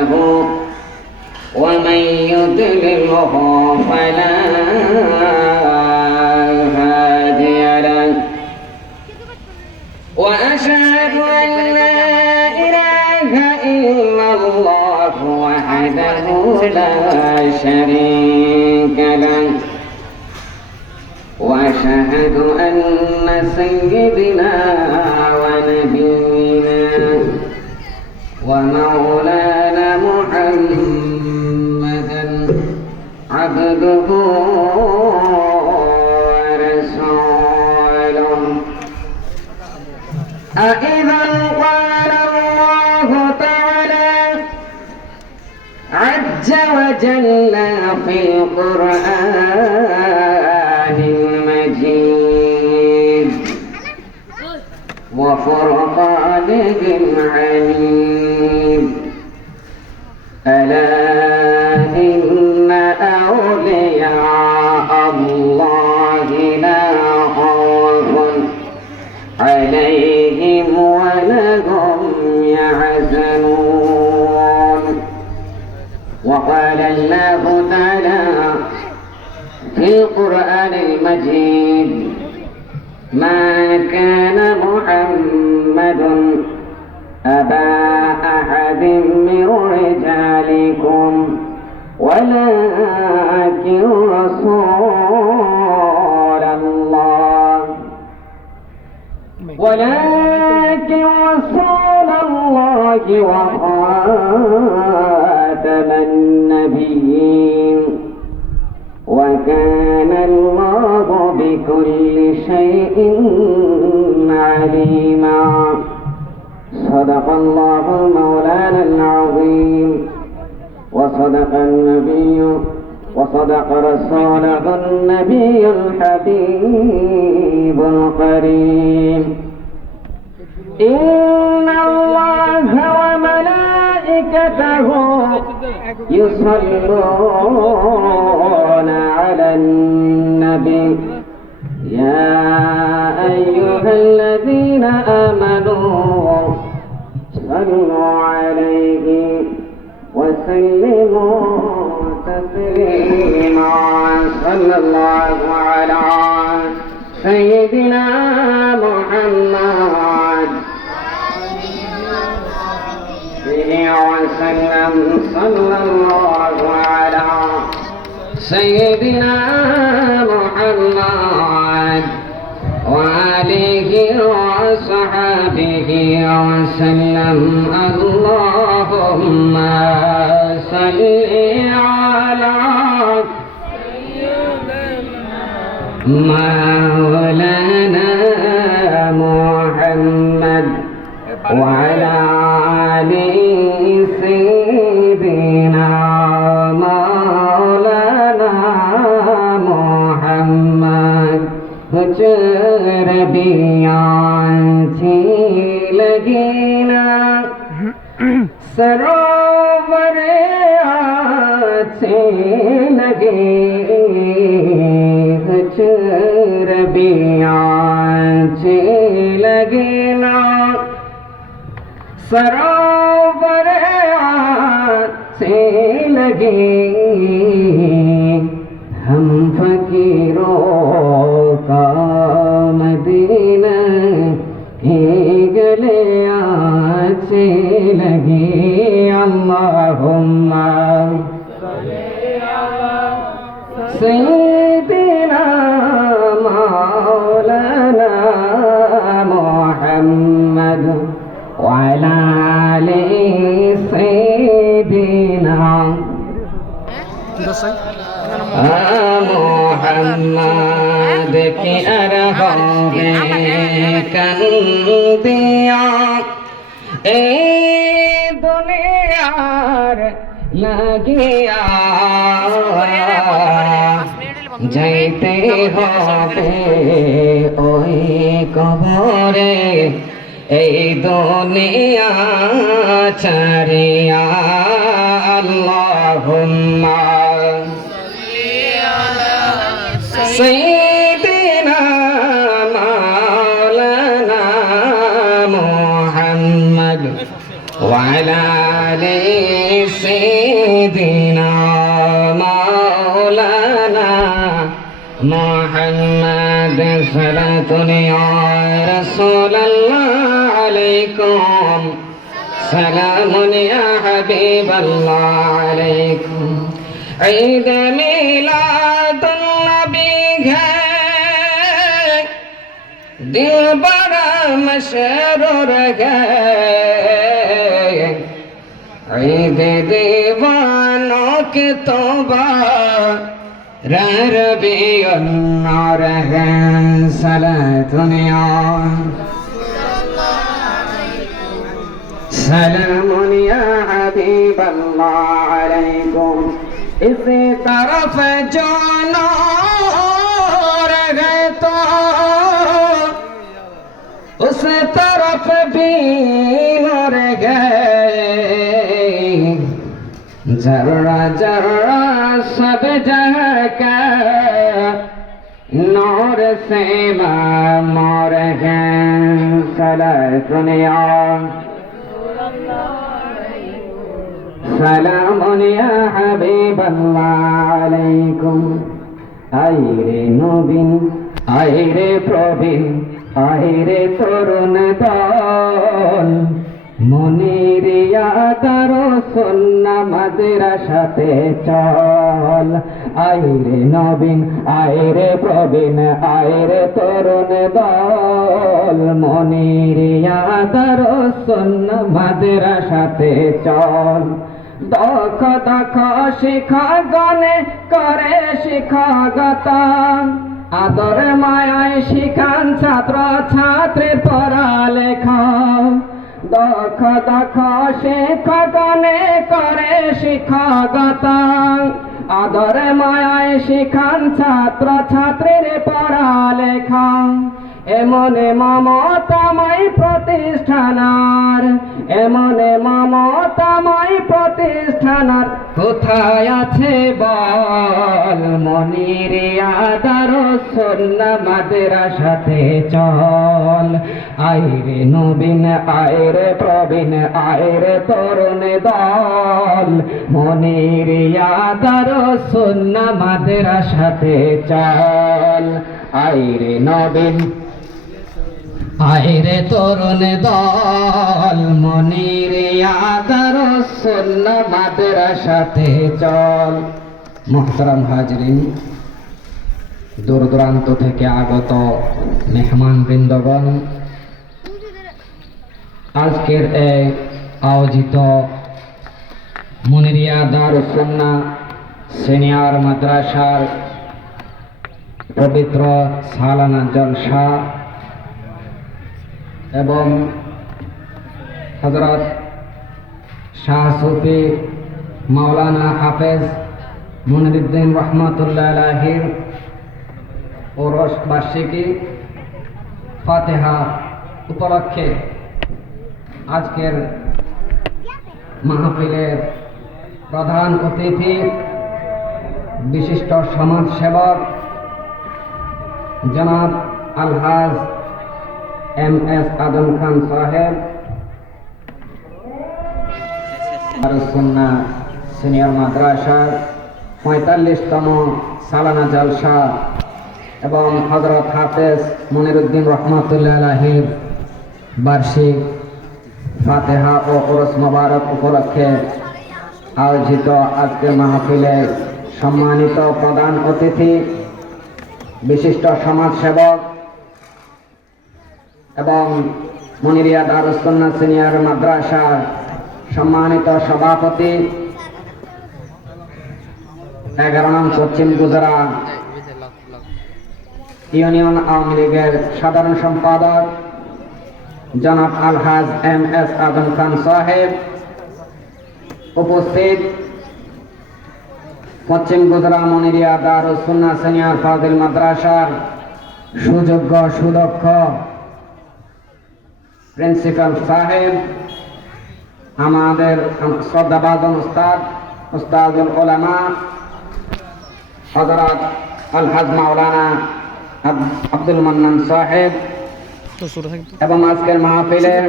له ومن يضلله فلا هادي له وأشهد أن لا إله إلا الله وحده لا شريك له وأشهد أن سيدنا ونبينا ومولانا محمدا عبده ورسوله أإذا قال الله تعالى عز وجل في القرآن المجيد وفرقانه العليم ألا إن أولياء الله لا خوف عليهم ولا هم يحزنون وقال الله تعالى في القرآن المجيد ما كان محمد أبا أحد من رجالكم ولكن رسول الله وخاتم النبيين وكان الله بكل شيء عليما صدق الله مولانا العظيم وصدق النبي وصدق رسوله النبي الحبيب الكريم إن الله وملائكته يصلون على النبي يا أيها الذين آمنوا صلوا عليه وسلموا تسليما صلى الله على سيدنا محمد وسلم صلى الله على سيدنا محمد وآله وصحبه وسلم اللهم صل على مولانا محمد وعلى آل سيدنا مولانا محمد हुजूर बियांची लगीना सरोवर आछे लगे हुजूर बियांची लगीना सरोवर आछे लगे हम फकीरों का मदीना ही गले आछे लगे अल्लाहुम्मा सय्यिदना मौलाना मुहम्मद वअला आलि सय्यिदना मोहम्मद की अरहोगे कंदिया ए दुनियार लगिया जाइते होबे ओई कबरे ए दुनिया छाड़िया अल्लाहुम्मा सय्यिदना मौलाना मुहम्मद वअला आलि سيدنا مولانا محمد صلاة يا رسول الله عليكم سلام يا حبيب الله عليكم عيد ميلاد النبي है दिल बड़ा मशरूर है ईद दीवानों की तौबा रबीउन नूर है सलातुन या सलामुन या हबीब अल्लाह अलैकुम इसी तरफ जो नूर है तो उस तरफ भी नूर गए जर्रा जर्रा सब जगह का नूर से मामूर है सलातुन या सलामुन या हबीब अल्लाह अलैकुम आइरे नबीन आइरे प्रवीण आइरे तरुण दल মনির ইয়াদার সুন্না মাদ্রাসাতে চল আইরে নবীন আইরে প্রবীণ আইরে তরুণ দল মনির ইয়াদার সুন্না মাদ্রাসাতে চল দখ দখ শিখা গনে করে শিক্ষাগত আদর মায়ায় শিখান ছাত্র ছাত্রী পড়ালেখা দখ দখ শিক্ষকনে করে শিক্ষাগত আদর মায়ায় শিখান ছাত্র ছাত্রীর পড়ালেখা এমনে মমতাময় প্রতিষ্ঠানার এমনে মমতাময় প্রতিষ্ঠানার কোথায় আছে বল মনির ইয়াদার সুন্নাহ মাদ্রাসাতে চল আইরে নবীন আইরে প্রবীণ আইরে তরুণ দল মনির ইয়াদার সুন্নাহ মাদ্রাসাতে চল আইরে নবীন আইরে তরুণ দল মনির ইয়াদার সুন্নাহ মাদ্রাসাতে চল মুহতারাম হাজরিন দূর দূরান্ত থেকে আগত মেহমান বৃন্দগণ আজকের এই আয়োজিত মুনিরিয়া দারুস সুন্নাহ সিনিয়র মাদ্রাসার পবিত্র সালানা জলসা এবং হযরত শাহ সুফি মাওলানা হাফেজ মুনিরউদ্দিন রহমাতুল্লাহ আলাইহির ওরস বার্ষিকী ফাতিহা উপলক্ষে আজকের মাহফিলের প্রধান অতিথি বিশিষ্ট সমাজসেবক জনাব আলহাজ এম.এস. আজম খান সাহেব দারুস সুন্নাহ সিনিয়র মাদ্রাসার ৪৫তম সালানা জলসা এবং হযরত হাফেজ মুনিরউদ্দিন রহমাতুল্লাহ আলাইহির বার্ষিক ফাতিহা ও ওরস মোবারক উপলক্ষে আয়োজিত আজকের মাহফিলে সম্মানিত প্রধান অতিথি বিশিষ্ট সমাজসেবক এবং মুনিরিয়া দারুস সুন্নাহ সিনিয়র মাদ্রাসার সম্মানিত সভাপতি 11 নং পশ্চিম গুজরাট ইউনিয়ন আওয়ামী লীগের সাধারণ সম্পাদক জনাব আলহাজ এম.এস. আজম খান সাহেব, উপস্থিত পশ্চিম গুজরাট মুনিরিয়া দারুস সুন্নাহ সিনিয়র ফাজিল মাদ্রাসার সুযোগ্য সুদক্ষ প্রিন্সিপাল সাহেব, আমাদের শ্রদ্ধাভাজন উস্তাদুল উলামা হযরত আলহাজ মাওলানা আব্দুল মান্নান সাহেব এবং আজকের মাহফিলের